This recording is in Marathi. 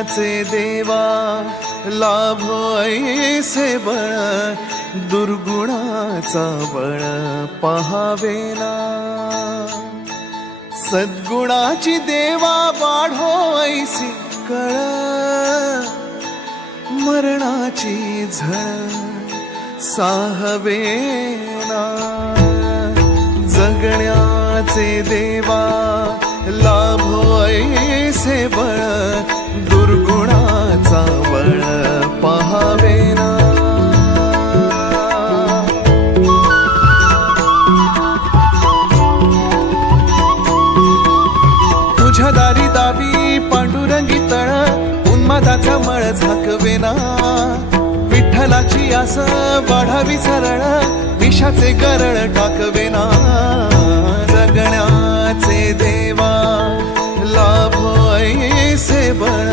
जगण्याचे देवा लाभो ऐसे बळ, दुर्गुणाचा बळ पहावेना। सद्गुणाची देवा वाढो ऐसी कळ, मरणाची झळ साहवेना। जगण्याचे देवा लाभो ऐसे बळ, दुर्गुणाचा बळ पहावेना। तुझ्या दारी दावी पांडुरंगी तळ, उन्मादाचा मळ झाकवेना। विठ्ठलाची आस वाढावी सरळ, विषाचे गरळ टाकवेना। जगण्याचे देवा लाभो ऐसे बळ,